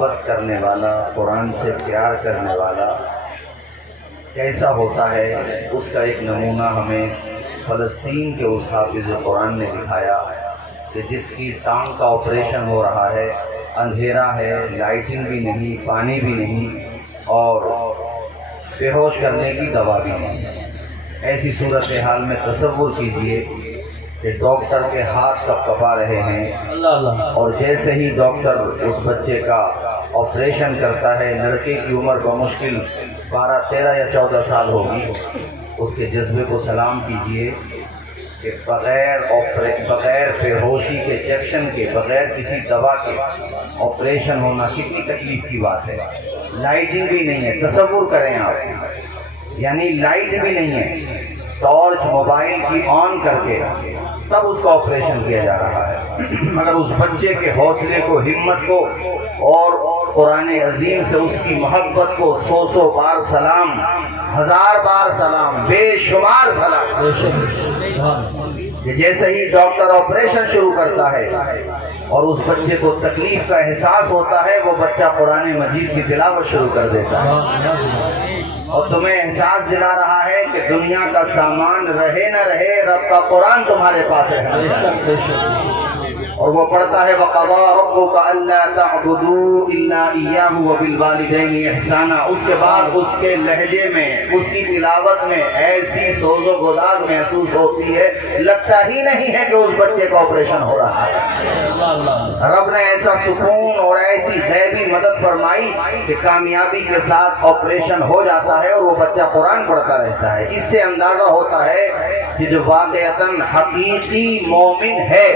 محبت کرنے والا، قرآن سے پیار کرنے والا کیسا ہوتا ہے، اس کا ایک نمونہ ہمیں فلسطین کے اس حافظ قرآن نے دکھایا کہ جس کی ٹانگ کا آپریشن ہو رہا ہے، اندھیرا ہے، لائٹنگ بھی نہیں، پانی بھی نہیں اور بے ہوش کرنے کی دوا بھی نہیں۔ ایسی صورتحال میں تصور کیجئے کہ ڈاکٹر کے ہاتھ کپا رہے ہیں اور جیسے ہی ڈاکٹر اس بچے کا آپریشن کرتا ہے، لڑکے کی عمر بمشکل 12، 13 یا 14 سال ہوگی، اس کے جذبے کو سلام کیجئے کہ بغیر بے ہوشی کے، انجیکشن کے، بغیر کسی دوا کے آپریشن ہونا کتنی تکلیف کی بات ہے۔ لائٹنگ بھی نہیں ہے، تصور کریں آپ، یعنی لائٹ بھی نہیں ہے، ٹارچ موبائل کی آن کر کے تب اس کا آپریشن کیا جا رہا ہے۔ مگر اس بچے کے حوصلے کو، ہمت کو اور قرآن عظیم سے اس کی محبت کو 100 بار سلام، 1000 بار سلام، بے شمار سلام۔ کہ جیسے ہی ڈاکٹر آپریشن شروع کرتا ہے اور اس بچے کو تکلیف کا احساس ہوتا ہے، وہ بچہ قرآن مجید کی تلاوت شروع کر دیتا ہے اور تمہیں احساس دلا رہا ہے کہ دنیا کا سامان رہے نہ رہے، رب کا قرآن تمہارے پاس ہے۔ اور وہ پڑھتا ہے وَقَضَىٰ رَبُّكَ أَلَّا تَعْبُدُوا إِلَّا إِيَّاهُ وَبِالْوَالِدَيْنِ إِحْسَانًا۔ اس کے بعد اس کے لہجے میں، اس کی تلاوت میں ایسی سوز و گداز محسوس ہوتی ہے، لگتا ہی نہیں ہے کہ اس بچے کا آپریشن ہو رہا ہے۔ رب نے ایسا سکون اور ایسی غیبی مدد فرمائی کہ کامیابی کے ساتھ آپریشن ہو جاتا ہے اور وہ بچہ قرآن پڑھتا رہتا ہے۔ اس سے اندازہ ہوتا ہے کہ جو واقعتاً حقیقی مومن ہے،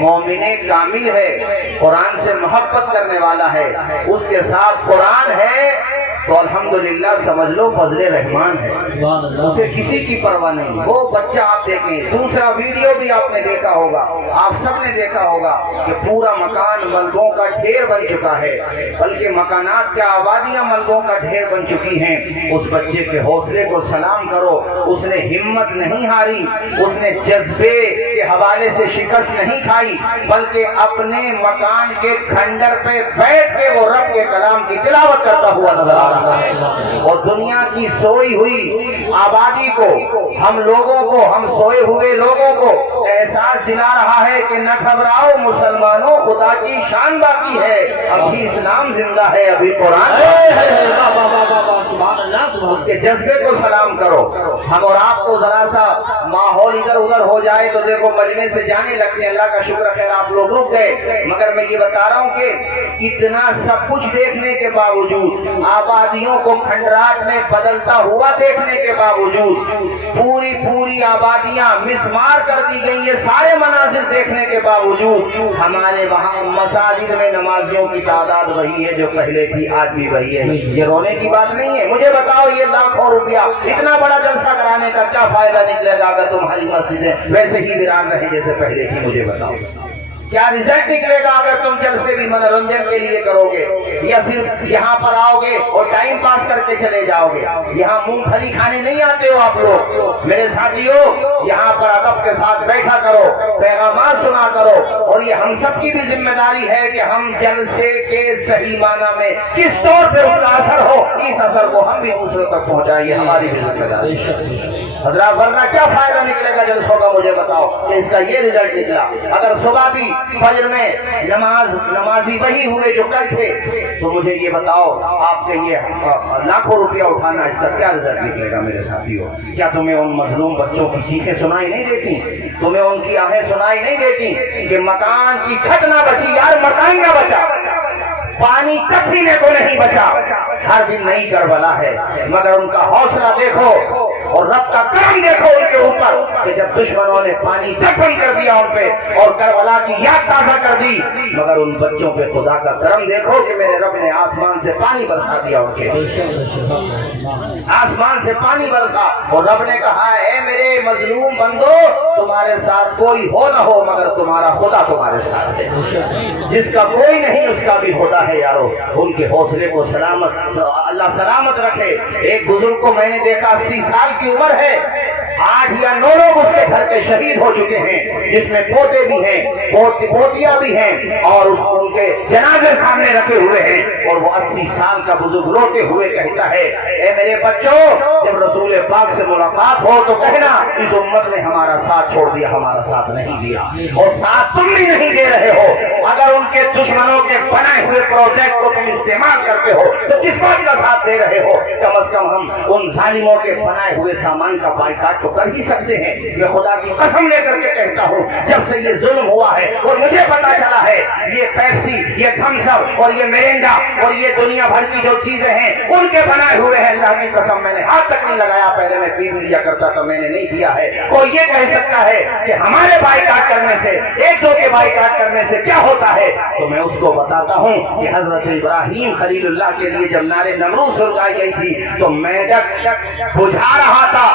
مومن کامل ہے، قرآن سے محبت کرنے والا ہے، اس کے ساتھ قرآن ہے تو الحمدللہ سمجھ لو فضل رحمان ہے، اسے کسی کی پرواہ نہیں۔ وہ بچہ آپ دیکھیں، دوسرا ویڈیو بھی آپ نے دیکھا ہوگا، آپ سب نے دیکھا ہوگا کہ پورا مکان ملبوں کا ڈھیر بن چکا ہے، بلکہ مکانات کیا، آبادیاں ملبوں کا ڈھیر بن چکی ہیں۔ اس بچے کے حوصلے کو سلام کرو، اس نے ہمت نہیں ہاری، اس نے جذبے کے حوالے سے شکست نہیں کھائی، بلکہ اپنے مکان کے کھنڈر پہ بیٹھ کے وہ رب کے کلام کی تلاوت کرتا ہوا نظر آ رہا ہے۔ اور دنیا کی سوئی ہوئی آبادی کو، ہم لوگوں کو، ہم سوئے ہوئے لوگوں کو احساس دلا رہا ہے کہ نہ گھبراؤ مسلمانوں، خدا کی شان باقی ہے، ابھی اسلام زندہ ہے، ابھی قرآن اس کے جذبے کو سلام کرو۔ ہم اور آپ کو ذرا سا ماحول ادھر ادھر ہو جائے تو دیکھو مجمع سے جانے لگتے ہیں، اللہ کا شکر خیر آپ لوگ رک گئے، مگر میں یہ بتا رہا ہوں کہ اتنا سب کچھ دیکھنے کے باوجود، آبادیوں کو کھنڈرات میں بدلتا ہوا دیکھنے کے باوجود، پوری آبادیاں مسمار کر دی گئی، یہ سارے مناظر دیکھنے کے باوجود ہمارے وہاں مساجد میں نمازیوں کی تعداد وہی ہے جو پہلے تھی، آج بھی وہی ہے۔ یہ رونے کی بات نہیں ہے۔ مجھے بتاؤ یہ لاکھوں روپیہ اتنا بڑا جلسہ کرانے کا کیا فائدہ نکلے گا اگر تمہاری مسجدیں ویسے ہی ویران رہی جیسے پہلے تھی؟ مجھے بتاؤ کیا رزلٹ نکلے گا اگر تم جلسے بھی منورنجن کے لیے کرو گے، یا صرف یہاں پر آؤ گے اور ٹائم پاس کر کے چلے جاؤ گے؟ یہاں مونگ پھلی کھانے نہیں آتے ہو آپ لوگ میرے ساتھیوں، یہاں پر ادب کے ساتھ بیٹھا کرو، پیغامات سنا کرو، اور یہ ہم سب کی بھی ذمہ داری ہے کہ ہم جلسے کے صحیح معنی میں کس طور پہ اس کا اثر ہو، اس اثر کو ہم بھی دوسروں تک پہنچائیں، یہ ہماری بھی ذمہ داری ہے۔ حضرات ورنہ کیا فائدہ نکلے گا جلسوں کا؟ مجھے بتاؤ کہ اس کا یہ رزلٹ نکلا۔ اگر صبح بھی فجر میں نمازی وہی ہوئے جو کل تھے، تو مجھے یہ بتاؤ آپ کے یہ لاکھوں روپیہ اٹھانا، اس کا کیا رزلٹ نکلے گا میرے ساتھیوں؟ کیا تمہیں ان مظلوم بچوں کی چیخیں سنائی نہیں دیتی؟ تمہیں ان کی آہیں سنائی نہیں دیتی کہ مکان کی چھت نہ بچی؟ یار مکان نہ بچا، پانی تک پینے کو نہیں بچا، ہر دن نئی کربلا ہے، مگر ان کا حوصلہ دیکھو اور رب کا کرم دیکھو ان کے اوپر کہ جب دشمنوں نے پانی تک بند کر دیا ان پہ اور کربلا کی یاد تازہ کر دی، مگر ان بچوں پہ خدا کا کرم دیکھو کہ میرے رب نے آسمان سے پانی برسا دیا ان کے، آسمان سے پانی برسا، اور رب نے کہا اے میرے مظلوم بندو، تمہارے ساتھ کوئی ہو نہ ہو مگر تمہارا خدا تمہارے ساتھ ہے، جس کا کوئی نہیں اس کا بھی خدا ہے یا یارو ان کے حوصلے کو سلامت اللہ سلامت رکھے. ایک بزرگ کو میں نے دیکھا 80 سال کی عمر ہے, 8 یا 9 لوگ اس کے گھر کے شہید ہو چکے ہیں, جس میں پوتے بھی ہیں, پوتیاں بھی ہیں, اور ان کے جنازے سامنے رکھے ہوئے ہیں. اور وہ 80 سال کا بزرگ روتے ہوئے کہتا ہے, اے میرے بچوں, جب رسول پاک سے ملاقات ہو تو کہنا اس امت نے ہمارا ساتھ چھوڑ دیا, ہمارا ساتھ نہیں دیا, اور ساتھ تم بھی نہیں دے رہے ہو. اگر ان کے دشمنوں کے بنائے ہوئے پروجیکٹ کو تم استعمال کرتے ہو تو کس بات کا ساتھ دے رہے ہو؟ کم از کم ہم ان ظالموں کے بنائے ہوئے سامان کا بائیکاٹ تو کر ہی سکتے ہیں. میں خدا کی قسم لے کر کے کہتا ہوں, جب سے یہ ظلم ہوا ہے اور مجھے پتا چلا ہے یہ پیپسی, یہ تھمس اپ اور یہ میرینڈا اور یہ دنیا بھر کی جو چیزیں ہیں ان کے بنائے ہوئے ہیں, اللہ کی قسم میں نے ہاتھ تک نہیں لگایا. پہلے میں پی لیا کرتا تھا, میں نے نہیں پیا ہے. کوئی یہ کہہ سکتا ہے کہ ہمارے بائیکاٹ کرنے سے, ایک دو کے بائیکاٹ کرنے سے کیا ہوتا ہے؟ تو میں اس کو بتاتا ہوں کہ حضرت ابراہیم خلیل اللہ کے لیے جب نار نمرود سلگائی گئی تھی تو میڈک بجھا رہا تھا,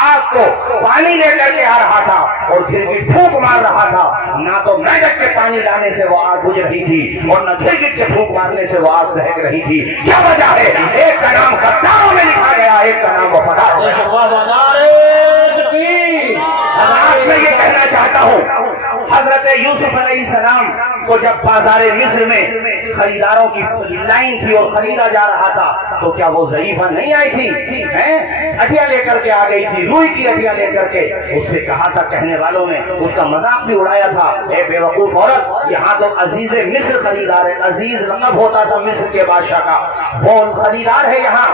آگ کو پانی لے کر کے آ رہا تھا, اور پھر بھی پھونک مار رہا تھا. نہ تو میڈک کے پانی لانے سے وہ آگ بجھ رہی تھی اور نہ گرگٹ کے پھونک مارنے سے وہ آگ دہک رہی تھی. کیا وجہ ہے؟ ایک کا نام غداروں میں لکھا گیا, ایک کا نام وفاداروں میں. حضرات میں یہ کہنا چاہتا ہوں, حضرت یوسف علیہ السلام کو جب بازار مصر میں خریداروں کی لائن تھی اور خریدا جا رہا تھا تو کیا وہ ضعیفہ نہیں آئی تھی؟ ہڈیاں لے کر کے آ گئی تھی, روئی کی ہڈیاں لے کر کے. اس سے کہا تھا, کہنے والوں نے اس کا مذاق بھی اڑایا تھا, اے بے وقوف عورت, یہاں تو عزیز مصر خریدار ہے. عزیز لقب ہوتا تھا مصر کے بادشاہ کا, وہ خریدار ہے یہاں,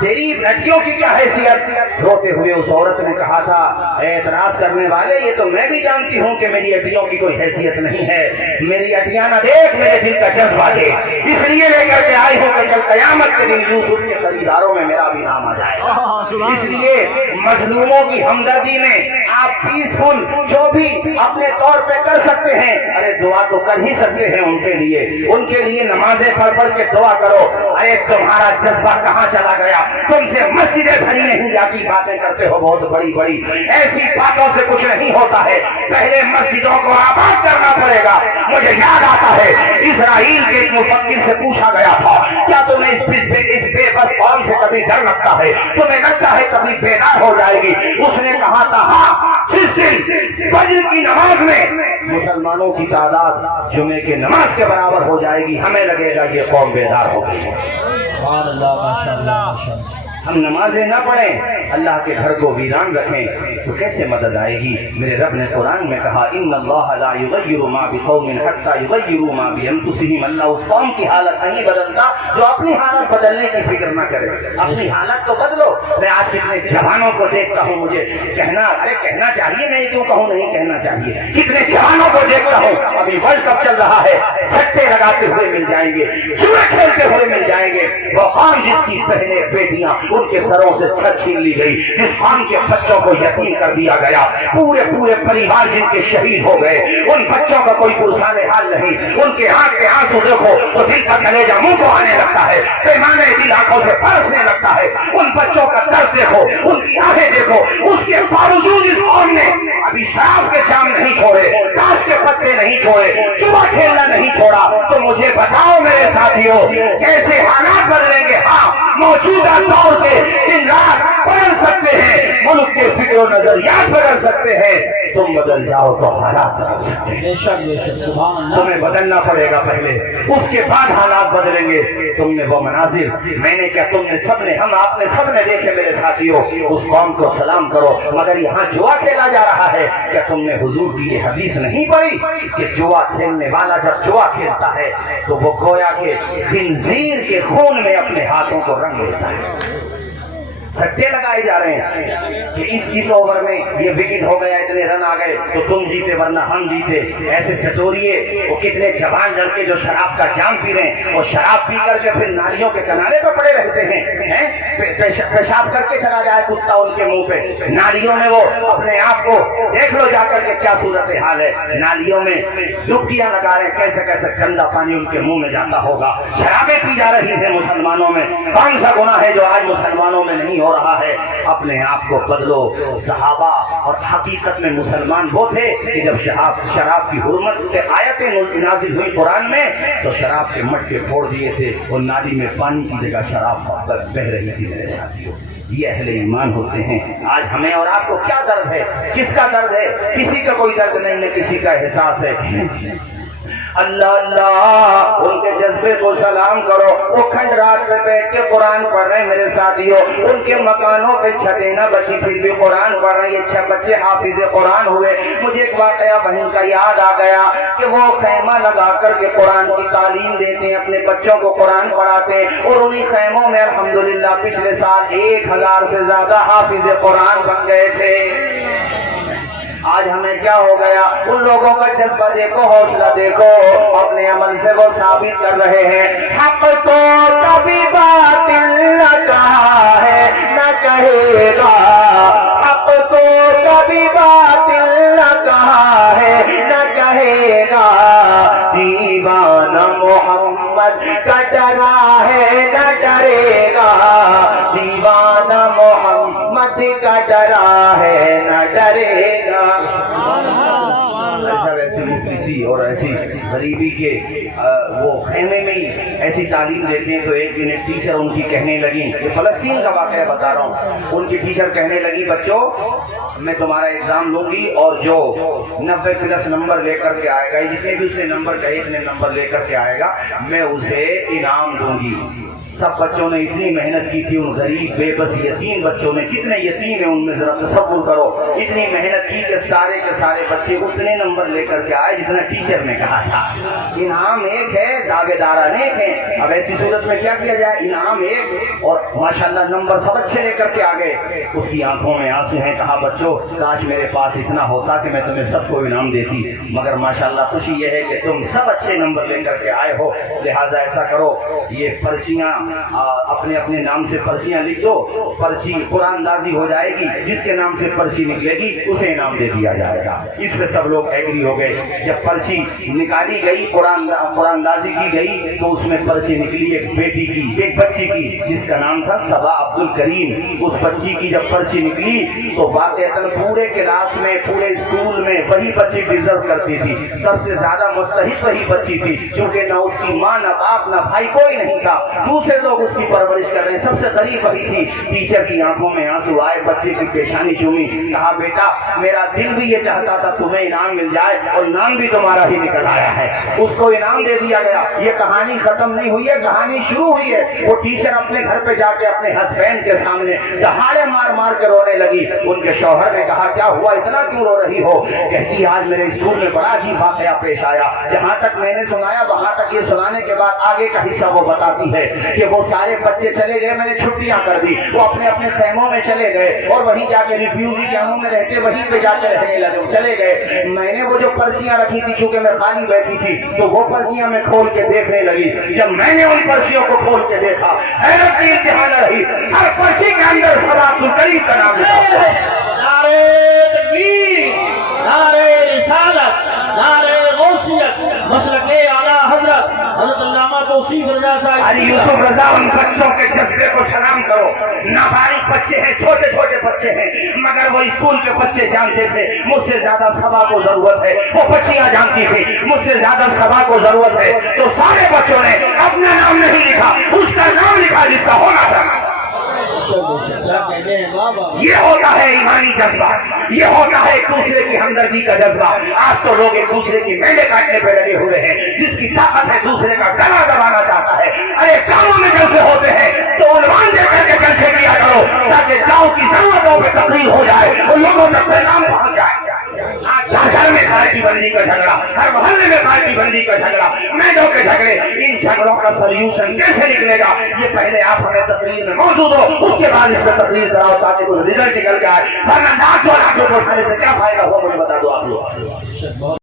تیری ہڈیوں کی کیا حیثیت؟ روتے ہوئے اس عورت نے کہا تھا, اعتراض کرنے والے, یہ تو میں بھی جانتی ہوں کہ میری ہڈیوں کی کوئی حیثیت نہیں ہے. میری ہڈیاں نہ دیکھ, میرے دل کا جذبہ دے, اس لیے لے کر کے آئی ہوں کہ کل قیامت کے دن یوسف کے خریداروں میں میرا بھی نام آ جائے. اس لیے مظلوموں کی ہمدردی میں آپ پیسفل جو بھی اپنے طور پہ کر سکتے ہیں, ارے دعا تو کر ہی سکتے ہیں ان کے لیے نمازیں پڑھ پڑھ کے دعا کرو. ارے تمہارا جذبہ کہاں چلا گیا؟ تم سے مسجدیں بھری نہیں جاتی, باتیں کرتے ہو بہت بڑی بڑی, ایسی باتوں سے کچھ نہیں ہوتا ہے. پہلے مسجدوں کو آباد کرنا پڑے گا. مجھے یاد آتا ہے اسرائیل کے ایک مفکر سے پوچھا گیا تھا, کیا تمہیں اس بے بس قوم سے کبھی ڈر لگتا ہے؟ تمہیں لگتا ہے کبھی بیدار ہو جائے گی؟ اس نے کہا تھا, ہاں, جس دن فجر کی نماز میں مسلمانوں کی تعداد جمعے کے نماز کے برابر ہو جائے گی, ہمیں لگے گا یہ قوم بیدار ہو گئی. سبحان اللہ, ماشاءاللہ, ماشاءاللہ. ہم نمازیں نہ پڑھیں, اللہ کے گھر کو ویران رکھیں تو کیسے مدد آئے گی؟ میرے رب نے قرآن میں کہا, ان اللہ لا یغیر ما بقوم حتی یغیروا ما بانفسہم. اللہ اس قوم کی حالت نہیں بدلتا جو اپنی حالت بدلنے کی فکر نہ کرے. اپنی حالت تو بدلو. میں آج کتنے جوانوں کو دیکھتا ہوں, مجھے کہنا چاہیے, میں کیوں کہوں نہیں کہنا چاہیے, کتنے جوانوں کو دیکھتا ہوں, ابھی ورلڈ کپ چل رہا ہے, سٹے لگاتے ہوئے مل جائیں گے, جوئے کھیلتے ہوئے مل جائیں گے. وہ قوم جس کی بہنیں بیٹیاں ان کے سروں سے چھت چھین لی گئی, جس قوم کے بچوں کو یتیم کر دیا گیا, پورے پریوار جن کے شہید ہو گئے, ان بچوں کا کوئی پرسان حال نہیں. ان کے آنکھ کے آنسو دیکھو تو دل کا کلیجہ منہ کو آنے لگتا ہے, پیمانے دل آنکھوں سے برسنے لگتا ہے. ان بچوں کا درد دیکھو, ان کی آہیں دیکھو. اس کے باوجود اس قوم نے ابھی شراب کے جام نہیں چھوڑے, تاش کے پتے نہیں چھوڑے, جوا کھیلنا نہیں چھوڑا. تو مجھے بتاؤ میرے ساتھیوں, کیسے حالات بدلیں گے؟ ہاں, موجودہ دور کے دن رات بدل سکتے ہیں, ملک کے فکر و نظریات بدل سکتے ہیں. تم بدل جاؤ تو حالات بدل سکتے ہیں. بے شک, بے شک, سبحان اللہ. تمہیں بدلنا پڑے گا پہلے, اس کے بعد حالات بدلیں گے. تم نے وہ مناظر, میں نے کیا, تم نے سب نے, ہم آپ نے سب نے دیکھے میرے ساتھیوں. اس قوم کو سلام کرو, مگر یہاں جوا کھیلا جا رہا ہے. کیا تم نے حضور کی یہ حدیث نہیں پڑھی کہ جوا کھیلنے والا جب جوا کھیلتا ہے تو وہ گویا کہ خنزیر کے خون میں اپنے ہاتھوں کو رنگ لیتا ہے. سٹے لگائے جا رہے ہیں کہ اس اوور میں یہ وکٹ ہو گیا, اتنے رن آ گئے تو تم جیتے ورنہ ہم جیتے. ایسے سٹوریے وہ کتنے جوان لڑکے جو شراب کا جام پی رہے ہیں, اور شراب پی کر کے پھر نالیوں کے کنارے پہ پڑے رہتے ہیں. پیشاب کر کے چلا جائے کتا ان کے منہ پہ, نالیوں میں وہ اپنے آپ کو دیکھ لو جا کر کے کیا صورت حال ہے. نالیوں میں ڈبکیاں لگا رہے, کیسے کیسے گندا پانی ان کے منہ میں جاتا ہوگا. شرابیں پی جا رہی ہیں مسلمانوں میں. کون سا گناہ ہے جو آج مسلمانوں میں نہیں ہو رہا ہے، اپنے آپ کو بدلو۔ صحابہ اور حقیقت میں مسلمان وہ تھے کہ جب شراب کی حرمت پہ آیتیں نازل ہوئی قرآن میں تو شراب کے مٹکے پھوڑ دیے تھے اور نالی میں پانی کی جگہ شراب بہ رہی تھی۔ میرے ساتھیوں، یہ اہل ایمان ہوتے ہیں۔ آج ہمیں اور آپ کو کیا درد ہے؟ کس کا درد ہے؟ کسی کا کوئی درد نہیں ہے، کسی کا احساس ہے۔ اللہ اللہ، ان کے جذبے کو سلام کرو۔ وہ کھنڈ رات میں بیٹھ کے قرآن پڑھ رہے ہیں میرے ساتھیوں، ان کے مکانوں پہ چھتیں نہ بچی پھر بھی قرآن پڑھ رہے ہیں۔ یہ 6 بچے حافظ قرآن ہوئے۔ مجھے ایک واقعہ بہن کا یاد آ گیا کہ وہ خیمہ لگا کر کے قرآن کی تعلیم دیتے ہیں، اپنے بچوں کو قرآن پڑھاتے ہیں، اور انہی خیموں میں الحمدللہ پچھلے سال 1000 سے زیادہ حافظ قرآن بن گئے تھے۔ آج ہمیں کیا ہو گیا؟ ان لوگوں کا جذبہ دیکھو، حوصلہ دیکھو، اپنے عمل سے وہ ثابت کر رہے ہیں۔ حق تو کبھی باطل نہ کہا ہے نہ کہے گا، حق تو کبھی باطل نہ کہا ہے نہ کہے گا، دیوانہ محمد کا ڈرا ہے نہ ڈرے گا، دیوانہ محمد کا ڈرا ہے نہ ڈرے گا۔ ایسا ویسے مفلسی اور ایسی غریبی کے وہ خیمے میں ہی ایسی تعلیم دیتے ہیں تو ایک دن ایک ٹیچر ان کی کہنے لگی، یہ فلسطین کا واقعہ بتا رہا ہوں، ان کی ٹیچر کہنے لگی بچوں میں تمہارا ایگزام لوں گی اور جو 90+ نمبر لے کر کے آئے گا، جتنے بھی اس نے نمبر کہے اتنے نمبر لے کر کے آئے گا میں اسے انعام دوں گی۔ سب بچوں نے اتنی محنت کی تھی، ان غریب بے بس یتیم بچوں نے، کتنے یتیم ہیں ان میں ذرا تصور کرو، اتنی محنت کی کہ سارے کے سارے بچے اتنے نمبر لے کر کے آئے جتنا ٹیچر نے کہا تھا۔ انعام ایک ہے، دعوے دار ایک ہیں۔ اب ایسی صورت میں کیا کیا جائے؟ انعام ایک اور ماشاءاللہ نمبر سب اچھے لے کر کے آ گئے۔ اس کی آنکھوں میں آنسو ہیں، کہا بچوں کاش میرے پاس اتنا ہوتا کہ میں تمہیں سب کو انعام دیتی، مگر ماشاءاللہ خوشی یہ ہے کہ تم سب اچھے نمبر لے کر کے آئے ہو، لہٰذا ایسا کرو یہ پرچیاں اپنے اپنے نام سے پرچیاں لکھ دو، پرچی قرآن اندازی ہو جائے گی، جس کے نام سے پرچی نکلے گی اسے انعام دے دیا جائے گا۔ اس پہ سب لوگ ایگری ہو گئے۔ جب پرچی نکالی گئی، قرآن اندازی کی گئی تو اس میں پرچی نکلی ایک بیٹی کی، ایک بچی کی جس کا نام تھا صبا عبد الکریم۔ اس بچی کی جب پرچی نکلی تو واقعتاً پورے کلاس میں، پورے اسکول میں وہی بچی ڈیزرو کرتی تھی، سب سے زیادہ مستحق وہی بچی تھی، چونکہ نہ اس کی ماں نہ باپ نہ بھائی کوئی نہیں تھا، دوسرے لوگ اس کی پرورش کر رہے ہیں، سب سے غریب وہی تھی۔ ٹیچر کی آنکھوں میں آنسو آئے، بچے کی پیشانی چومی، کہا بیٹا میرا دل بھی یہ چاہتا تھا تمہیں انعام مل جائے اور نام بھی تمہارا ہی نکل آیا ہے۔ اس کو انعام دے دیا گیا۔ یہ کہانی ختم نہیں ہوئی ہے، کہانی شروع ہوئی ہے۔ وہ ٹیچر اپنے گھر پہ جا کے اپنے ہسبینڈ کے سامنے دہاڑے مار مار کے رونے لگی۔ ان کے شوہر نے کہا کیا ہوا، اتنا کیوں رو رہی ہو؟ کہتی آج میرے اسکول میں بڑا عجیب واقعہ پیش آیا، جہاں تک میں نے سنایا وہاں تک یہ سنانے کے بعد آگے کا حصہ وہ بتاتی ہے کہ وہ سارے بچے چلے گئے، میں نے چھٹیاں کر دی، وہ اپنے اپنے خیموں میں چلے گئے اور وہیں جا کے ریفیوجی کیمپوں میں رہتے وہیں پہ جا کے رہنے لگے، چلے گئے۔ میں نے وہ جو پرچیاں رکھی تھی چونکہ میں خالی بیٹھی تھی تو وہ پرچیاں میں کھول کے دیکھنے لگی۔ جب میں نے ان پرچیوں کو کھول کے دیکھا حیرت کی انتہا نہ رہی، ہر پرچی کے اندر صبا عبد الکریم کا نام لکھا ہے۔ نعرہ تکبیر، نعرہ رسالت، نعرہ غوثیت، مسلک اعلیٰ حضرت حضرت علامہ توصیف رضا صاحب علی یوسف رضا، ان بچوں کے جذبے کو سلام کرو۔ نابالغ بچے ہیں، چھوٹے چھوٹے بچے ہیں، مگر وہ اسکول کے بچے جانتے تھے مجھ سے زیادہ صبا کو ضرورت ہے، وہ بچیاں جانتی تھی مجھ سے زیادہ صبا کو ضرورت ہے، تو سارے بچوں نے اپنا نام نہیں لکھا، اس کا نام لکھا جس کا ہونا تھا۔ یہ ہوتا ہے ایمانی جذبہ، یہ ہوتا ہے ایک دوسرے کی ہمدردی کا جذبہ۔ آج تو لوگ ایک دوسرے کی میلے کاٹنے پہ لگے ہوئے ہیں، جس کی طاقت ہے دوسرے کا گلا دبانا چاہتا ہے۔ ارے گاؤں میں جلسے ہوتے ہیں تو عنوان دے کر کے جلسے کیا کرو تاکہ گاؤں کی ضرورتوں پہ تقریر ہو جائے اور لوگوں تک پیغام پہنچ جائے۔ ہر گھر میں پارٹی بندی کا جھگڑا، ہر محلے میں پارٹی بندی کا جھگڑا، میدوں کے جھگڑے، ان جھگڑوں کا سلیوشن کیسے نکلے گا؟ یہ پہلے آپ ہمیں تقریر میں موجود ہو، اس کے بعد اس پہ تقریر کراؤ تاکہ کوئی رزلٹ نکل کے آئے، ورنہ لاکھ 2 لاکھ روپے اٹھانے سے کیا فائدہ ہوا مجھے بتا دو آپ لوگ۔